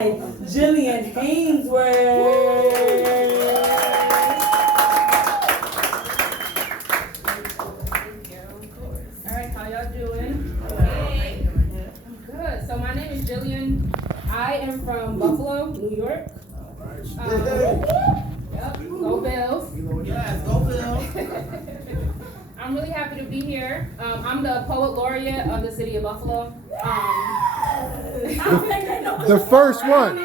Jillian HANESWORTH. Alright, how y'all doing? Hey. Good. So my name is Jillian. I am from Buffalo, New York. Yep. Go Bills. Yes, go Bills. I'm really happy to be here. I'm the poet laureate of the city of Buffalo. The first one.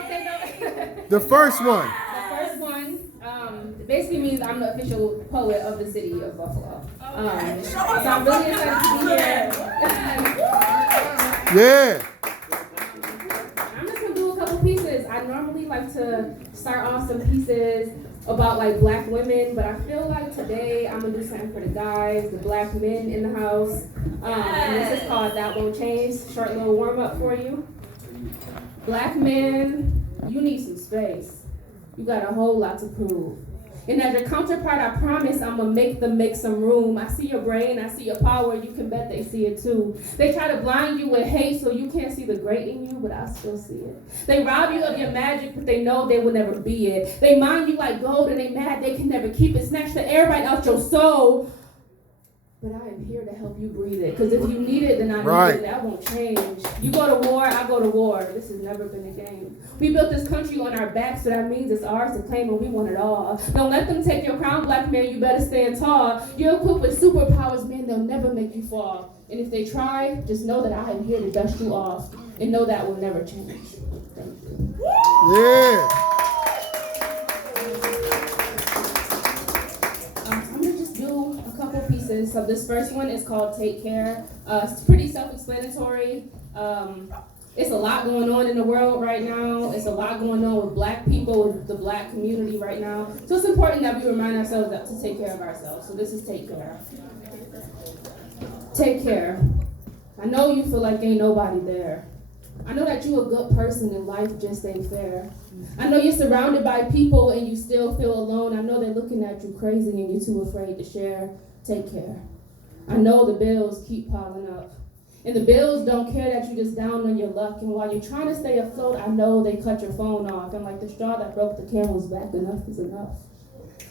The first one. The first one basically means I'm the official poet of the city of Buffalo. So I'm really excited to be here. Yeah. I'm just gonna do a couple pieces. I normally like to start off some pieces about like black women, but I feel like today I'm gonna do something for the guys, the black men in the house. And this is called That Won't Change. Short little warm up for you. Black men, you need some space. You got a whole lot to prove. And as your counterpart, I promise I'm gonna make them make some room. I see your brain, I see your power, you can bet they see it too. They try to blind you with hate so you can't see the great in you, but I still see it. They rob you of your magic, but they know they will never be it. They mine you like gold and they mad they can never keep it. Snatch the air right out your soul. But I am here to help you breathe it. Because if you need it, then I need it. That won't change. You go to war, I go to war. This has never been a game. We built this country on our backs, so that means it's ours to claim and we want it all. Don't let them take your crown, black man. You better stand tall. You're equipped with superpowers, man. They'll never make you fall. And if they try, just know that I am here to dust you off. And know that will never change. Thank you. Yeah. So this first one is called Take Care. It's pretty self-explanatory. It's a lot going on in the world right now. It's a lot going on with black people, with the black community right now. So it's important that we remind ourselves to take care of ourselves. So this is Take Care. Take care. I know you feel like ain't nobody there. I know that you a good person and life just ain't fair. I know you're surrounded by people and you still feel alone. I know they're looking at you crazy and you're too afraid to share. Take care. I know the bills keep piling up. And the bills don't care that you just down on your luck. And while you're trying to stay afloat, I know they cut your phone off. And like the straw that broke the camel's back, enough is enough.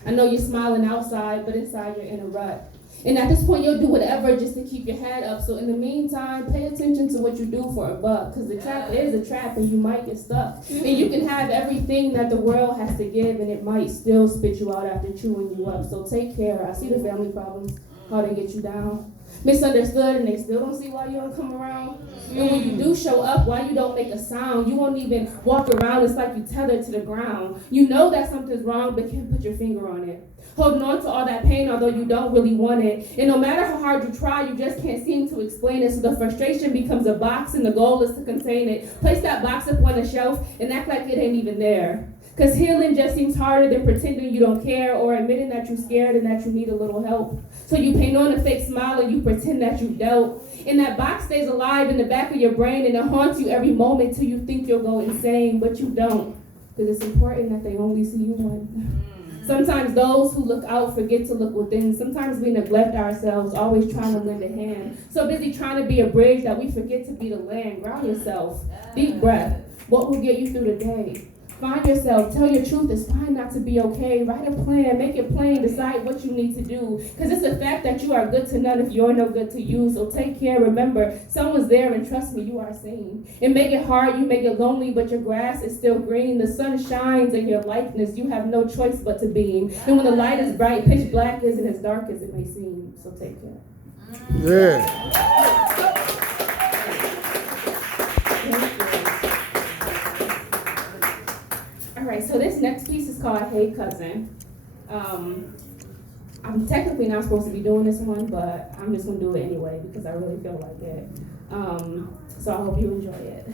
I know you're smiling outside, but inside you're in a rut. And at this point, you'll do whatever just to keep your head up. So in the meantime, pay attention to what you do for a buck. Because the trap is a trap and you might get stuck. And you can have everything that the world has to give and it might still spit you out after chewing you up. So take care. I see the family problems, how they get you down. Misunderstood and they still don't see why you don't come around. And when you do show up, why you don't make a sound? You won't even walk around. It's like you tethered to the ground. You know that something's wrong, but can't put your finger on it. Holding on to all that pain, although you don't really want it. And no matter how hard you try, you just can't seem to explain it. So the frustration becomes a box, and the goal is to contain it. Place that box up on the shelf and act like it ain't even there. Because healing just seems harder than pretending you don't care or admitting that you're scared and that you need a little help. So you paint on a fake smile and you pretend that you dealt. And that box stays alive in the back of your brain and it haunts you every moment till you think you'll go insane, but you don't. Because it's important that they only see you one. Sometimes those who look out forget to look within. Sometimes we neglect ourselves, always trying to lend a hand. So busy trying to be a bridge that we forget to be the land. Ground yourself. Deep breath. What will get you through the day? Find yourself. Tell your truth. It's fine not to be okay. Write a plan. Make it plain. Decide what you need to do. Because it's a fact that you are good to none if you're no good to you. So take care. Remember, someone's there and trust me, you are seen. And make it hard. You make it lonely, but your grass is still green. The sun shines in your likeness. You have no choice but to beam. And when the light is bright, pitch black isn't as dark as it may seem. So take care. Yeah. Alright, so this next piece is called Hey Cousin. I'm technically not supposed to be doing this one, but I'm just going to do it anyway because I really feel like it. So I hope you enjoy it.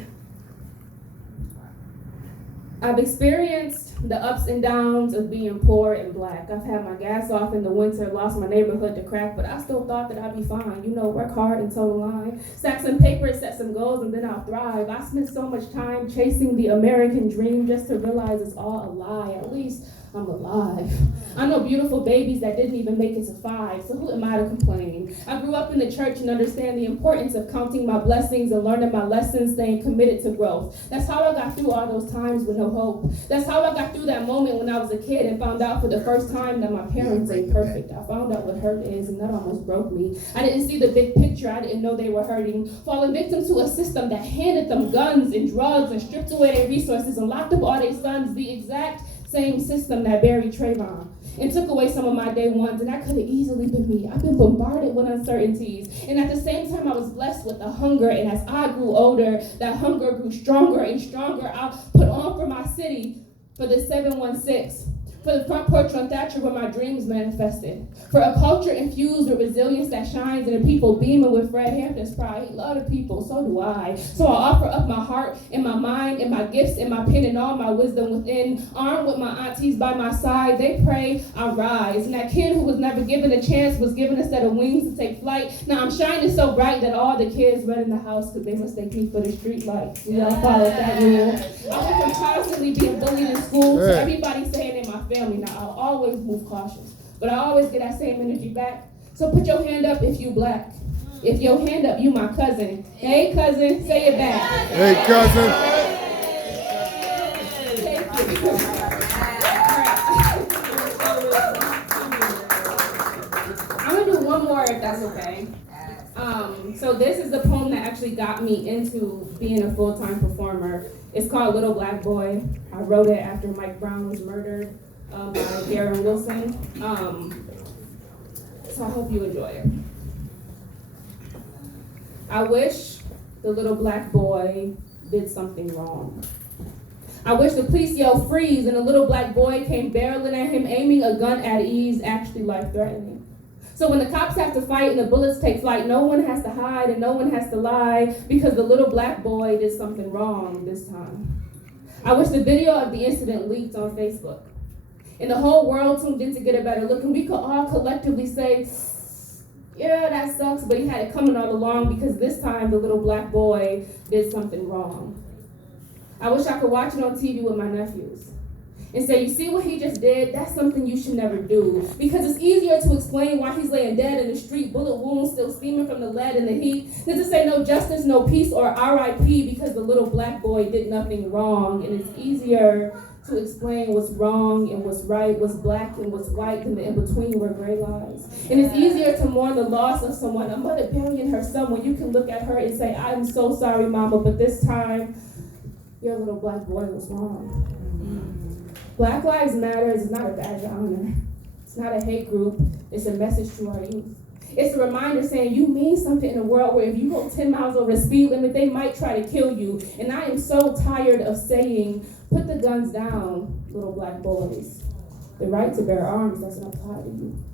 I've experienced the ups and downs of being poor and black. I've had my gas off in the winter, lost my neighborhood to crack, but I still thought that I'd be fine. You know, work hard and toe the line. Stack some paper, set some goals, and then I'll thrive. I spent so much time chasing the American dream just to realize it's all a lie. At least I'm alive. I know beautiful babies that didn't even make it to 5, so who am I to complain? I grew up in the church and understand the importance of counting my blessings and learning my lessons, staying committed to growth. That's how I got through all those times with no hope. That's how I got through that moment when I was a kid and found out for the first time that my parents ain't perfect. I found out what hurt is, and that almost broke me. I didn't see the big picture. I didn't know they were hurting, falling victim to a system that handed them guns and drugs and stripped away their resources and locked up all their sons, the exact same system that buried Trayvon and took away some of my day ones, and that could have easily been me. I've been bombarded with uncertainties, and at the same time I was blessed with a hunger, and as I grew older, that hunger grew stronger and stronger. I put on for my city, for the 716, for the front porch on Thatcher where my dreams manifested, for a culture infused with resilience that shines and the people beaming with Fred Hampton's pride. He loved the people, so do I. So I offer up my heart and my mind and my gifts and my pen and all my wisdom within, armed with my aunties by my side. They pray I rise. And that kid who was never given a chance was given a set of wings to take flight. Now I'm shining so bright that all the kids run in the house because they mistake me for the street lights. We all followed that rule. I went from constantly being bullied in school to everybody saying in my family. Now I'll always move cautious, but I always get that same energy back. So put your hand up if you black. If your hand up, you my cousin. Hey cousin, say it back. Hey cousin. Thank you. I'm gonna do one more if that's okay. So this is the poem that actually got me into being a full-time performer. It's called Little Black Boy. I wrote it after Mike Brown was murdered by Darren Wilson. So I hope you enjoy it. I wish the little black boy did something wrong. I wish the police yelled freeze and the little black boy came barreling at him, aiming a gun at ease, actually life-threatening. So when the cops have to fight and the bullets take flight, no one has to hide and no one has to lie because the little black boy did something wrong this time. I wish the video of the incident leaked on Facebook and the whole world tuned in to get a better look, and we could all collectively say, yeah, that sucks, but he had it coming all along because this time the little black boy did something wrong. I wish I could watch it on TV with my nephews and say, you see what he just did? That's something you should never do. Because it's easier to explain why he's laying dead in the street, bullet wounds still steaming from the lead and the heat, than to say no justice, no peace, or R.I.P. because the little black boy did nothing wrong. And it's easier to explain what's wrong and what's right, what's black and what's white, than the in-between where gray lies. And it's easier to mourn the loss of someone, a mother burying her son, when you can look at her and say, I'm so sorry, mama, but this time, your little black boy was wrong. Black Lives Matter is not a badge of honor. It's not a hate group. It's a message to our youth. It's a reminder saying you mean something in a world where if you go 10 miles over the speed limit, they might try to kill you. And I am so tired of saying, put the guns down, little black boys. The right to bear arms doesn't apply to you.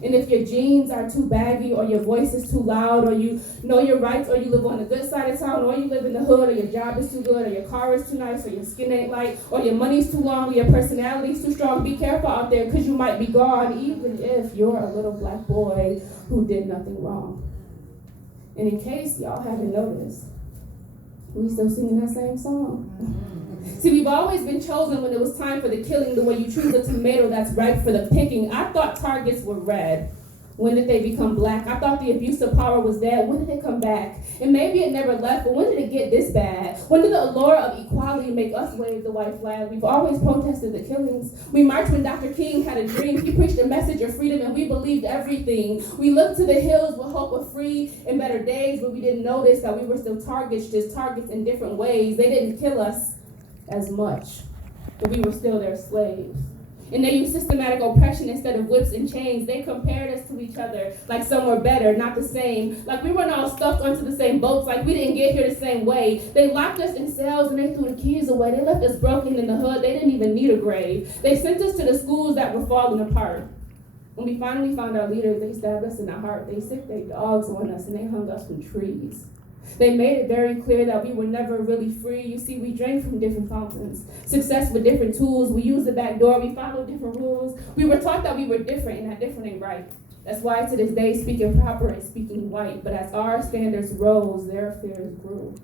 And if your jeans are too baggy or your voice is too loud or you know your rights or you live on the good side of town or you live in the hood or your job is too good or your car is too nice or your skin ain't light or your money's too long or your personality's too strong, be careful out there because you might be gone even if you're a little black boy who did nothing wrong. And in case y'all haven't noticed, we still singing that same song. See, we've always been chosen when it was time for the killing, the way you choose a tomato that's ripe for the picking. I thought targets were red. When did they become black? I thought the abuse of power was dead. When did it come back? And maybe it never left, but when did it get this bad? When did the allure of equality make us wave the white flag? We've always protested the killings. We marched when Dr. King had a dream. He preached a message of freedom and we believed everything. We looked to the hills with hope of free and better days, but we didn't notice that we were still targets, just targets in different ways. They didn't kill us as much, but we were still their slaves. And they used systematic oppression instead of whips and chains. They compared us to each other like some were better, not the same. Like we weren't all stuffed onto the same boats, like we didn't get here the same way. They locked us in cells and they threw the keys away. They left us broken in the hood. They didn't even need a grave. They sent us to the schools that were falling apart. When we finally found our leaders, they stabbed us in the heart. They sicked their dogs on us and they hung us from trees. They made it very clear that we were never really free. You see, we drank from different fountains. Success with different tools. We used the back door. We followed different rules. We were taught that we were different and that different ain't right. That's why to this day, speaking proper and speaking white. But as our standards rose, their fears grew.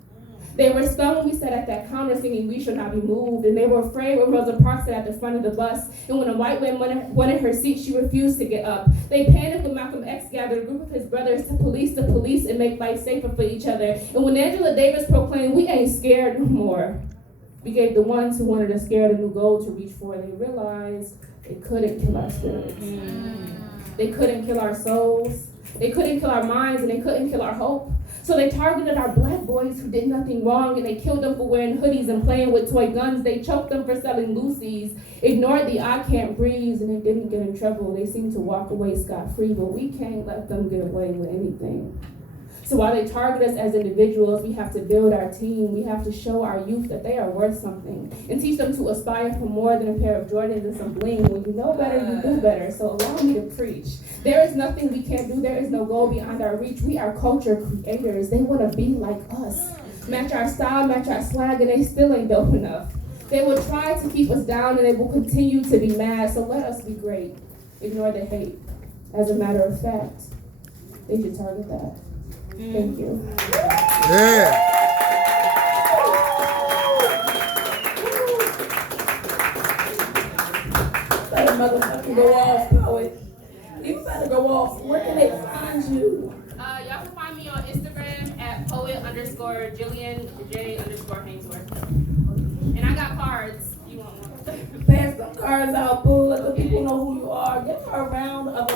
They were stunned when we sat at that counter singing "We Shall Not Be Moved," and they were afraid when Rosa Parks sat at the front of the bus, and when a white woman wanted her seat, she refused to get up. They panicked when Malcolm X gathered a group of his brothers to police the police and make life safer for each other. And when Angela Davis proclaimed, "We ain't scared no more," we gave the ones who wanted to scare a new goal to reach for. They realized they couldn't kill our spirits. They couldn't kill our souls. They couldn't kill our minds, and they couldn't kill our hope. So they targeted our black boys who did nothing wrong, and they killed them for wearing hoodies and playing with toy guns. They choked them for selling Lucy's, ignored the "I can't breathe," and they didn't get in trouble. They seemed to walk away scot-free, but we can't let them get away with anything. So while they target us as individuals, we have to build our team. We have to show our youth that they are worth something and teach them to aspire for more than a pair of Jordans and some bling. When you know better, you do better. So allow me to preach. There is nothing we can't do. There is no goal beyond our reach. We are culture creators. They want to be like us. Match our style, match our swag, and they still ain't dope enough. They will try to keep us down, and they will continue to be mad. So let us be great. Ignore the hate. As a matter of fact, they should target that. Thank you. Yeah. Better motherfucking go off, poet. You better go off. Where can they find you? Y'all can find me on Instagram at poet_Jillian, J_Hanesworth. And I got cards. You want one? Pass some cards out, boo. Let the people know who you are. Give her a round of